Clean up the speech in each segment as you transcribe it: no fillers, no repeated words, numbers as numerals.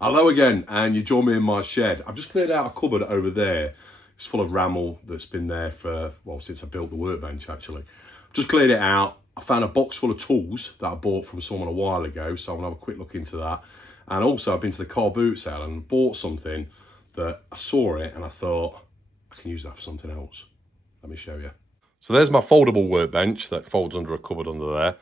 Hello again, and you join me in my shed. I've just cleared out a cupboard over there. It's full of ramble that's been there for, well, since I built the workbench actually. Just cleared it out. I found a box full of tools that I bought from someone a while ago, so I'm gonna have a quick look into that. And also I've been to the car boot sale and bought something that I saw it and I thought, I can use that for something else. Let me show you. So there's my foldable workbench that folds under a cupboard under there.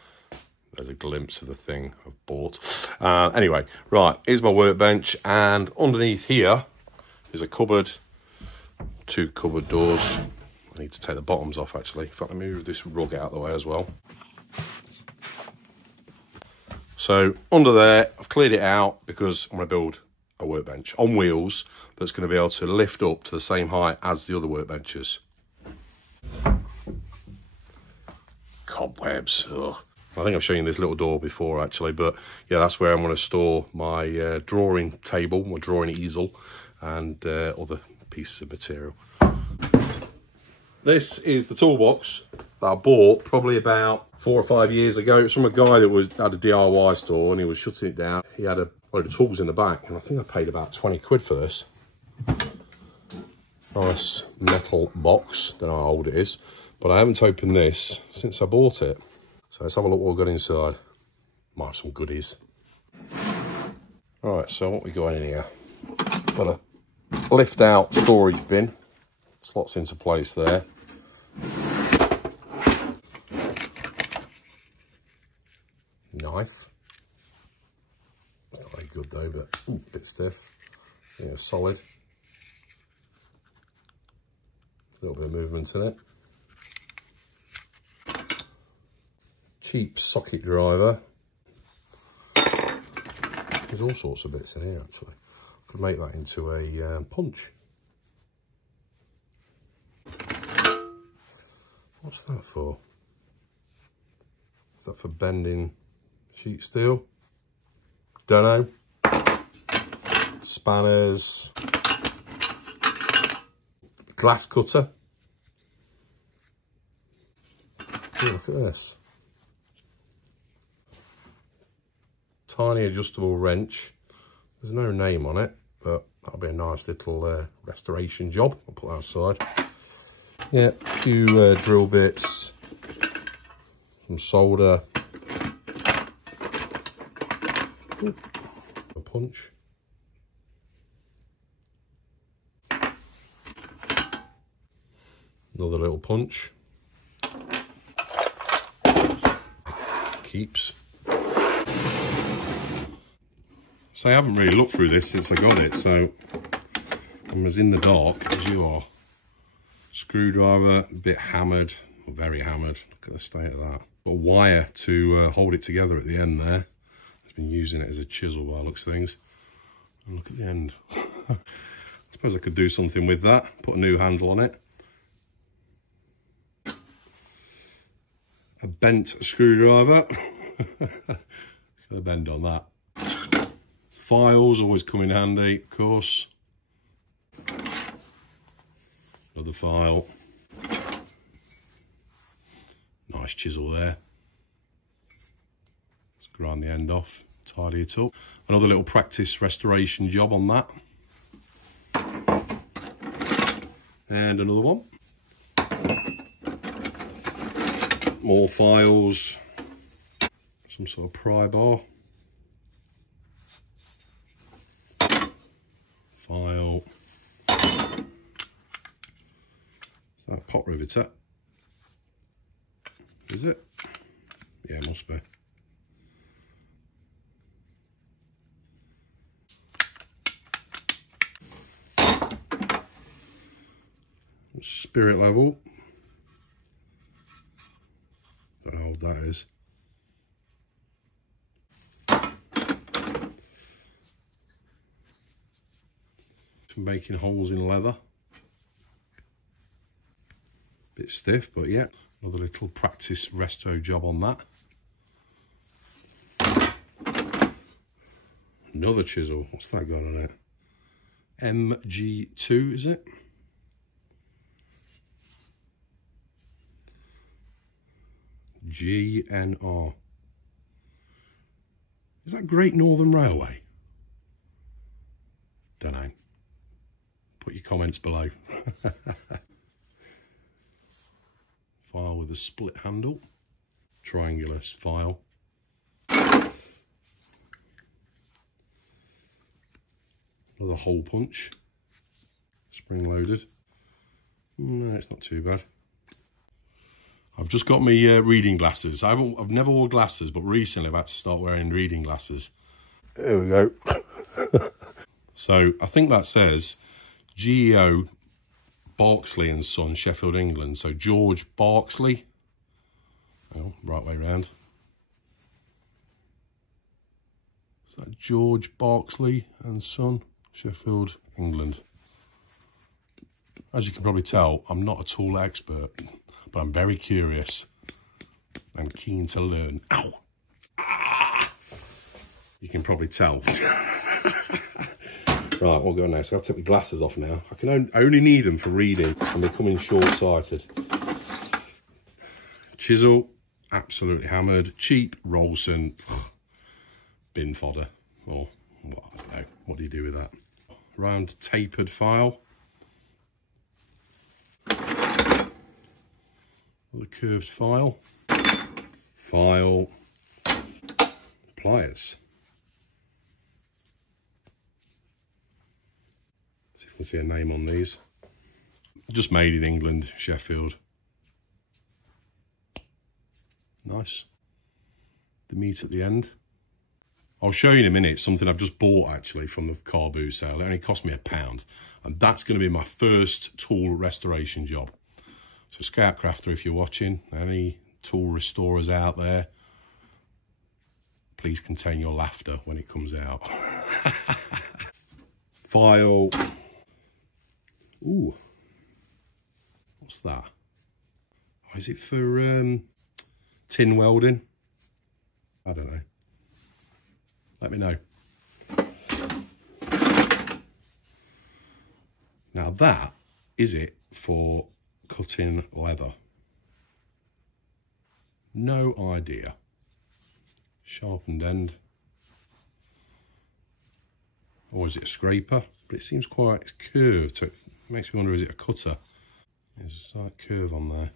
There's a glimpse of the thing I've bought. Anyway, right, here's my workbench, and underneath here is a cupboard, two cupboard doors. I need to take the bottoms off, actually. In fact, let me move this rug out of the way as well. So under there, I've cleared it out because I'm going to build a workbench on wheels that's going to be able to lift up to the same height as the other workbenches. Cobwebs, ugh. I think I've shown you this little door before actually, but yeah, that's where I'm going to store my drawing table, my drawing easel, and other pieces of material. This is the toolbox that I bought probably about 4 or 5 years ago. It's from a guy that had a DIY store and he was shutting it down. He had a load of tools in the back, and I think I paid about 20 quid for this. Nice metal box, don't know how old it is, but I haven't opened this since I bought it. So let's have a look what we've got inside. Might have some goodies. All right, so what we got in here? Got a lift out storage bin. Slots into place there. Knife. It's not very good though, but a bit stiff. Yeah, solid. A little bit of movement in it. Cheap socket driver. There's all sorts of bits in here actually. Could make that into a punch. What's that for? Is that for bending sheet steel? Don't know. Spanners. Glass cutter. Oh, look at this. Tiny adjustable wrench. There's no name on it, but that'll be a nice little restoration job. I'll put that aside. Yeah, a few drill bits, some solder, a punch. Another little punch. Keeps. So I haven't really looked through this since I got it, so I'm as in the dark as you are. Screwdriver, a bit hammered, very hammered. Look at the state of that. Got a wire to hold it together at the end there. I've been using it as a chisel by the looks of things. And look at the end. I suppose I could do something with that, put a new handle on it. A bent screwdriver. Got a bend on that. Files always come in handy, of course. Another file. Nice chisel there. Just grind the end off, tidy it up. Another little practice restoration job on that. And another one. More files. Some sort of pry bar. File. Is that pot riveter? Is it? Yeah, it must be. Spirit level. Don't know how old that is. Making holes in leather. Bit stiff, but yeah, another little practice resto job on that. Another chisel. What's that got on it? MG2, is it? GNR. Is that Great Northern Railway? Don't know. Put your comments below. File with a split handle. Triangular file. Another hole punch. Spring loaded. No, it's not too bad. I've just got my reading glasses. I've never wore glasses, but recently I've had to start wearing reading glasses. There we go. So I think that says GEO Barksley and Son, Sheffield, England. So George Barksley. Oh, right way round. Is that George Barksley and Son, Sheffield, England? As you can probably tell, I'm not a tool expert, but I'm very curious and keen to learn. Ow! Ah! You can probably tell. Right, we'll go next. I'll take my glasses off now. I can only need them for reading. I'm becoming short-sighted. Chisel, absolutely hammered. Cheap Rolson, bin fodder. Or, well, I don't know. What do you do with that? Round tapered file. The curved file. File. Pliers. See if you can see a name on these. Just made in England, Sheffield. Nice. The meat at the end. I'll show you in a minute something I've just bought actually from the car boot sale. It only cost me £1, and that's going to be my first tool restoration job. So Scoutcrafter, if you're watching, any tool restorers out there, please contain your laughter when it comes out. File. Ooh. What's that? Oh, is it for tin welding? I don't know. Let me know. Now that, is it for cutting leather? No idea. Sharpened end. Or is it a scraper? But it seems quite curved, so it makes me wonder, is it a cutter? There's a slight curve on there.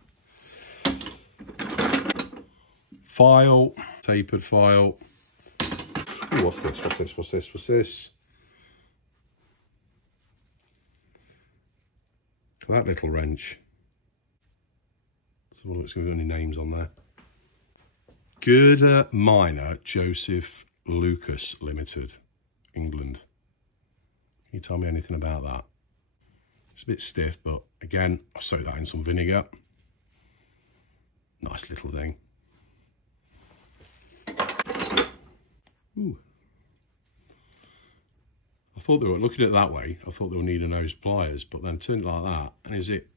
File, tapered file. Ooh, what's this? What's this? What's this? What's this? That little wrench. So what's going to be any names on there? Girder Miner Joseph Lucas Limited, England. Can you tell me anything about that? It's a bit stiff, but again, I soaked that in some vinegar. Nice little thing. Ooh. I thought they were, looking at it that way, I thought they were needle-nose pliers, but then turned like that, and is it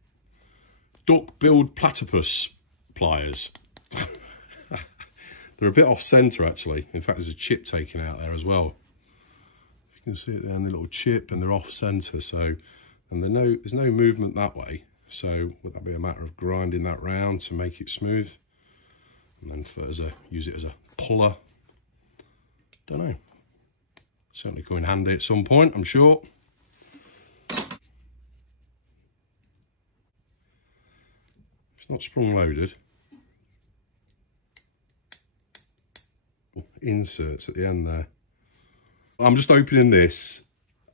duck-billed platypus pliers? They're a bit off-centre, actually. In fact, there's a chip taken out there as well. You can see it there, and the little chip, and they're off-centre, so, and there's no movement that way, so would that be a matter of grinding that round to make it smooth? And then use it as a puller? Don't know. Certainly come in handy at some point, I'm sure. It's not sprung loaded. Inserts at the end there. I'm just opening this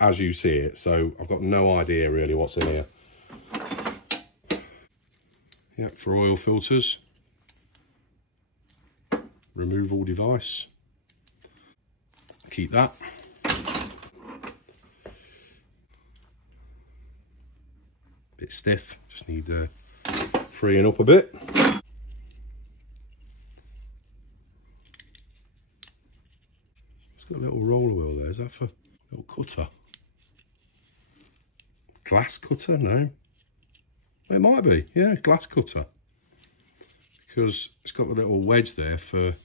as you see it, so I've got no idea really what's in here. Yep, for oil filters. Removal device. Keep that. Bit stiff, just need freeing up a bit. It's got a little roller wheel there. Is that for a little cutter? Glass cutter? No. It might be, yeah, glass cutter. Because it's got the little wedge there for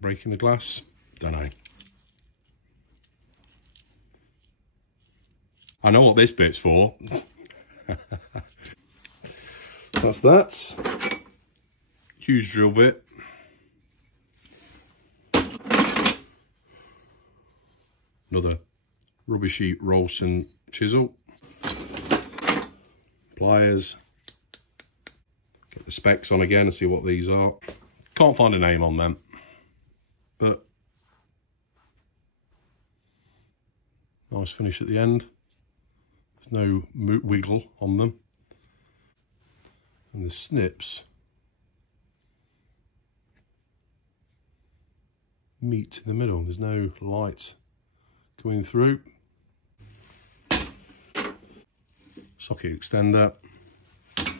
breaking the glass. Don't know. I know what this bit's for. That's that. Huge drill bit. Another rubbishy Rolson chisel. Pliers. Get the specs on again and see what these are. Can't find a name on them, but nice finish at the end. There's no wiggle on them. And the snips meet in the middle. There's no light going through. Socket extender.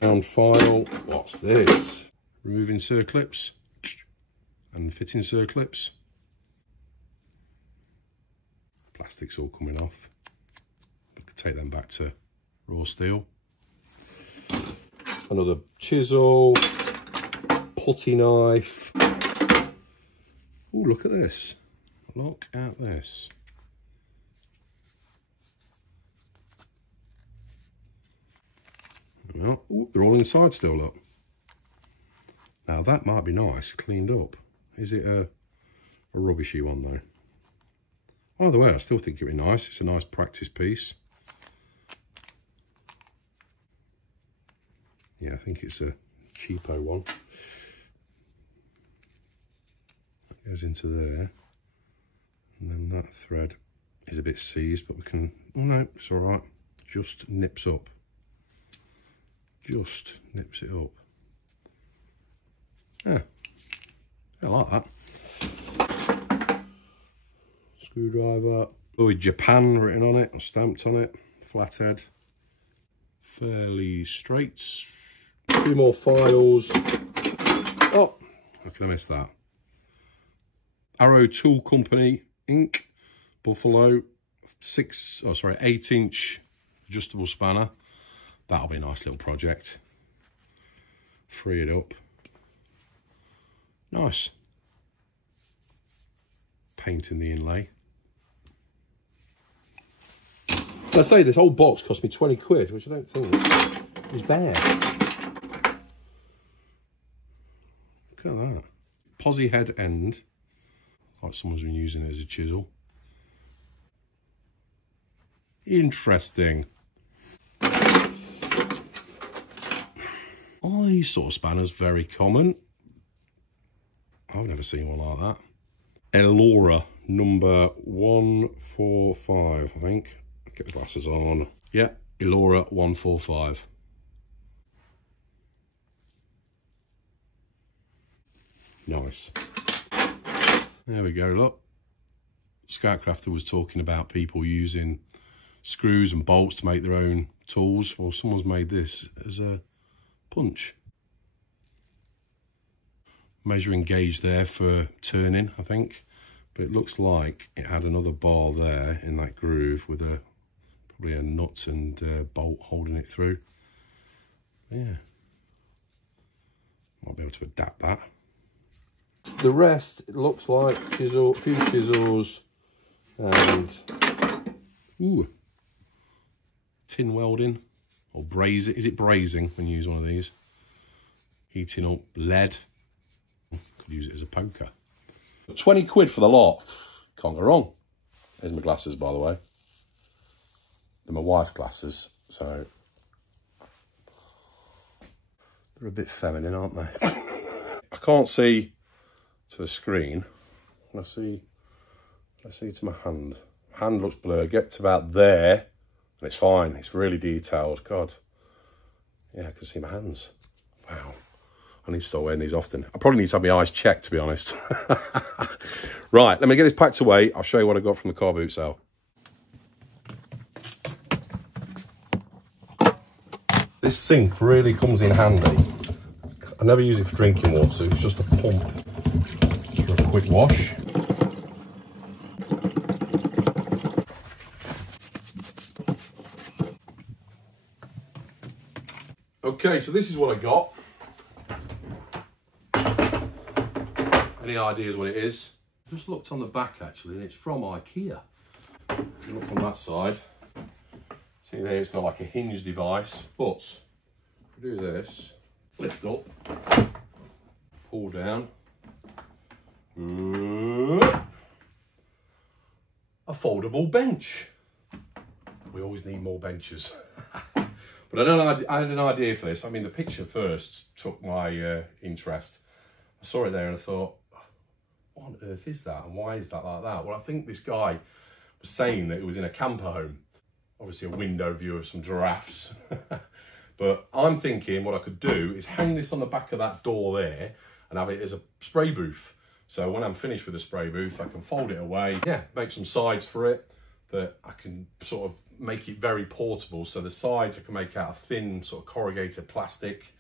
Round file. What's this? Removing circlips and fitting circlips. Plastic's all coming off. I could take them back to raw steel. Another chisel, putty knife. Oh, look at this. Look at this. Oh, they're all inside still, look. Now that might be nice, cleaned up. Is it a rubbishy one though? Either way, I still think it'd be nice. It's a nice practice piece. Yeah, I think it's a cheapo one. That goes into there. And then that thread is a bit seized, but we can, oh no, it's all right. Just nips up. Just nips it up. Yeah, I like that. Screwdriver. Oh, Japan written on it, or stamped on it. Flathead. Fairly straight. A few more files. Oh, how can I miss that? Arrow Tool Company, Inc. Buffalo. 8-inch adjustable spanner. That'll be a nice little project. Free it up. Nice. Painting the inlay. I say this whole box cost me 20 quid, which I don't think is bad. Look at that. Posi head end. Like someone's been using it as a chisel. Interesting. All these sort of spanners, very common. I've never seen one like that. Elora, number 145, I think. Get the glasses on. Yeah, Elora 145. Nice. There we go, look. Scoutcrafter was talking about people using screws and bolts to make their own tools. Well, someone's made this as a punch. Measuring gauge there for turning, I think. But it looks like it had another bar there in that groove with probably a nut and bolt holding it through. Yeah. Might be able to adapt that. The rest, it looks like a few chisels and tin welding or brazing. Is it brazing when you use one of these? Heating up lead. Could use it as a poker. 20 quid for the lot. Can't go wrong. Here's my glasses, by the way. They're my wife's glasses, so they're a bit feminine, aren't they? I can't see to the screen. Let's see to my hand. Hand looks blurred. Get to about there, and it's fine. It's really detailed. God, yeah, I can see my hands. Wow. I need to start wearing these often. I probably need to have my eyes checked, to be honest. Right, let me get this packed away. I'll show you what I got from the car boot sale. This sink really comes in handy. I never use it for drinking water, so it's just a pump for a quick wash. Okay, so this is what I got. Any ideas what it is? Just looked on the back actually, and it's from IKEA. If you look on that side, see there it's got like a hinge device, but if you do this, lift up, pull down. I a foldable bench. We always need more benches. But I had an idea for this. I mean, the picture first took my interest. I saw it there and I thought, what on earth is that? And why is that like that? Well, I think this guy was saying that it was in a camper home. Obviously a window view of some giraffes. But I'm thinking what I could do is hang this on the back of that door there and have it as a spray booth. So when I'm finished with the spray booth, I can fold it away. Yeah, make some sides for it that I can sort of make it very portable. So the sides I can make out of thin sort of corrugated plastic,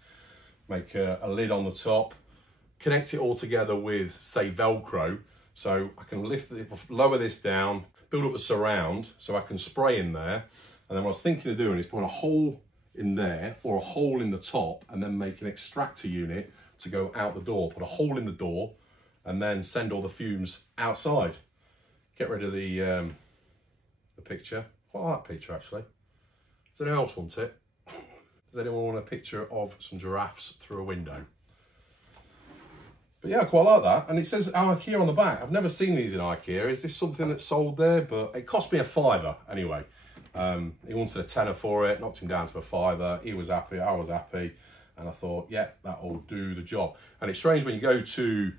make a lid on the top, connect it all together with, say, Velcro. So I can lower this down, build up the surround so I can spray in there. And then what I was thinking of doing is putting a hole in there or a hole in the top and then make an extractor unit to go out the door. Put a hole in the door and then send all the fumes outside. Get rid of the picture. Quite like that picture actually. Does anyone else want it? Does anyone want a picture of some giraffes through a window? But yeah, I quite like that. And it says IKEA on the back. I've never seen these in IKEA. Is this something that's sold there? But it cost me a £5 anyway. He wanted a tenner for it, knocked him down to a £5. He was happy, I was happy. And I thought, yeah, that'll do the job. And it's strange when you go to,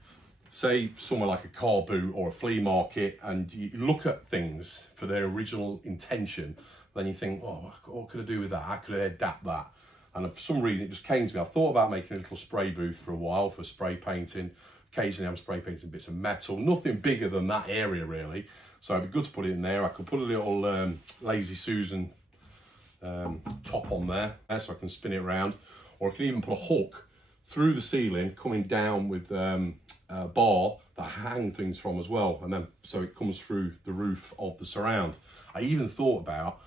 say, somewhere like a car boot or a flea market and you look at things for their original intention, then you think, oh, what could I do with that? How could I adapt that? And for some reason, it just came to me. I've thought about making a little spray booth for a while for spray painting. Occasionally, I'm spray painting bits of metal. Nothing bigger than that area, really. So it'd be good to put it in there. I could put a little Lazy Susan top on there so I can spin it around. Or I can even put a hook through the ceiling, coming down with a bar that I hang things from as well. And then, so it comes through the roof of the surround. I even thought about,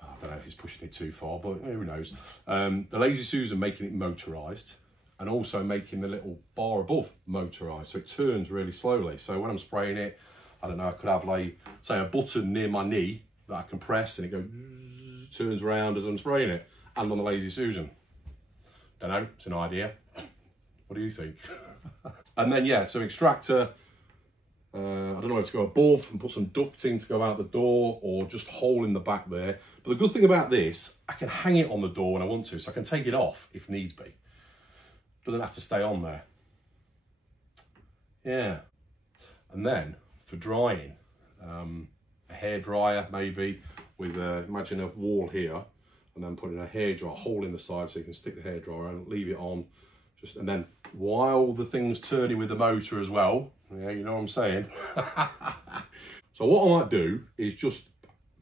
I don't know if it's pushing it too far, but who knows. The Lazy Susan, making it motorised and also making the little bar above motorised. So it turns really slowly. So when I'm spraying it, I don't know, I could have like, say a button near my knee that I can press and it goes, turns around as I'm spraying it. And on the Lazy Susan. Don't know, it's an idea. What do you think? And then, yeah, so extractor, I don't know if to go above and put some ducting to go out the door or just hole in the back there. But the good thing about this, I can hang it on the door when I want to, so I can take it off if needs be. Doesn't have to stay on there. Yeah. And then for drying, a hairdryer maybe with, imagine a wall here, and then putting a hairdryer hole in the side so you can stick the hairdryer and leave it on. And then while the thing's turning with the motor as well, yeah, you know what I'm saying? So what I might do is just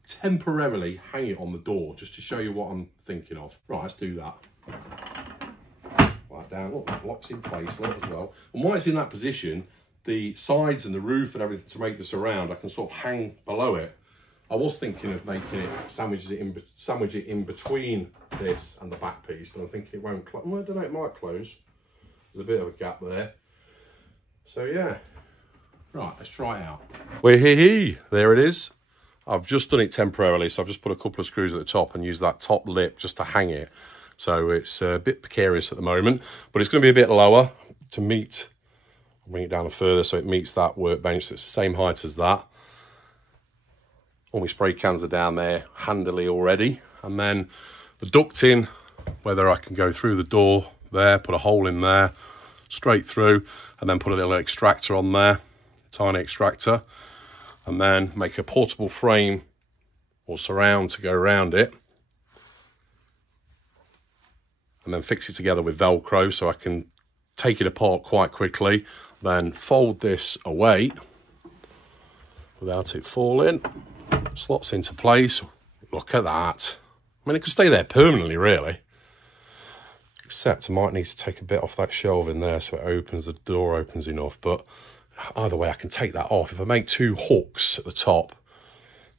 temporarily hang it on the door just to show you what I'm thinking of. Right, let's do that. Right down, look, that locks in place, look, as well. And while it's in that position, the sides and the roof and everything to make the surround, I can sort of hang below it. I was thinking of making it, sandwich it in between this and the back piece, but I'm thinking it won't close. Well, I don't know, it might close. There's a bit of a gap there. So yeah, right, let's try it out. Wee-hee-hee, there it is. I've just done it temporarily, so I've just put a couple of screws at the top and used that top lip just to hang it. So it's a bit precarious at the moment, but it's going to be a bit lower to meet, I'll bring it down further so it meets that workbench, so it's the same height as that. All my spray cans are down there handily already. And then the ducting, whether I can go through the door there, put a hole in there, straight through, and then put a little extractor on there, tiny extractor, and then make a portable frame or surround to go around it. And then fix it together with Velcro so I can take it apart quite quickly, then fold this away without it falling. Slots into place. Look at that. I mean, it could stay there permanently, really. Except I might need to take a bit off that shelving there so it opens, the door opens enough. But either way, I can take that off. If I make two hooks at the top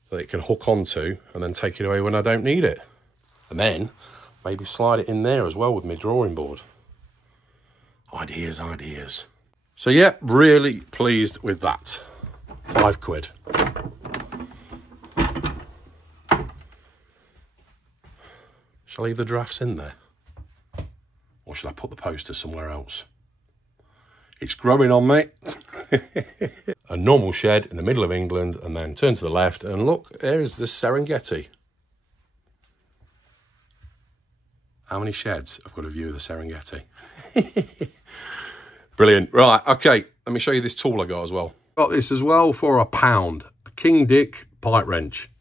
that it can hook onto and then take it away when I don't need it. And then maybe slide it in there as well with my drawing board. Ideas, ideas. So yeah, really pleased with that. £5. Shall I leave the drafts in there? Or should I put the poster somewhere else? It's growing on me. a normal shed in the middle of England, and then turn to the left and look, there's the Serengeti. How many sheds have got a view of the Serengeti? Brilliant. Right, okay, let me show you this tool I got as well. Got this as well for £1, a King Dick pipe wrench.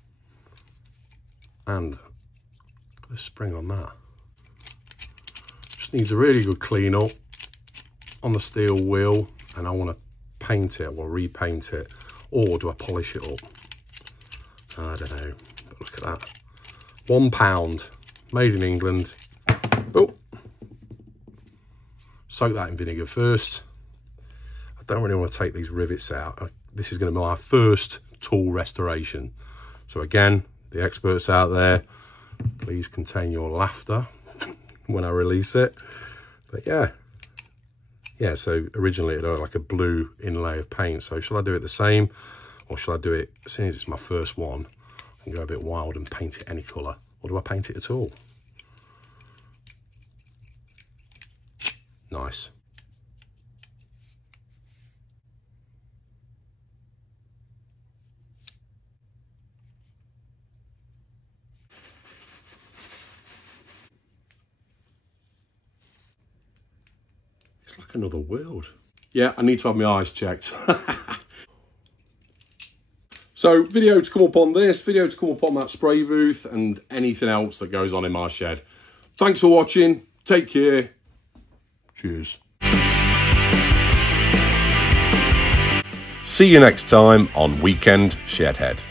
And the spring on that. Just needs a really good clean up on the steel wheel, and I want to paint it or repaint it, or do I polish it up? I don't know, but look at that. £1, made in England. Oh, soak that in vinegar first. I don't really want to take these rivets out. This is going to be my first tool restoration. So again, the experts out there, please contain your laughter when I release it. But yeah, so originally it had like a blue inlay of paint. So shall I do it the same, or shall I do it, as soon as it's my first one, I can go a bit wild and paint it any colour, or do I paint it at all? Nice. It's like another world. Yeah, I need to have my eyes checked. So, video to come up on this, video to come up on that spray booth, and anything else that goes on in my shed. Thanks for watching. Take care. Cheers. See you next time on Weekend Shedhead.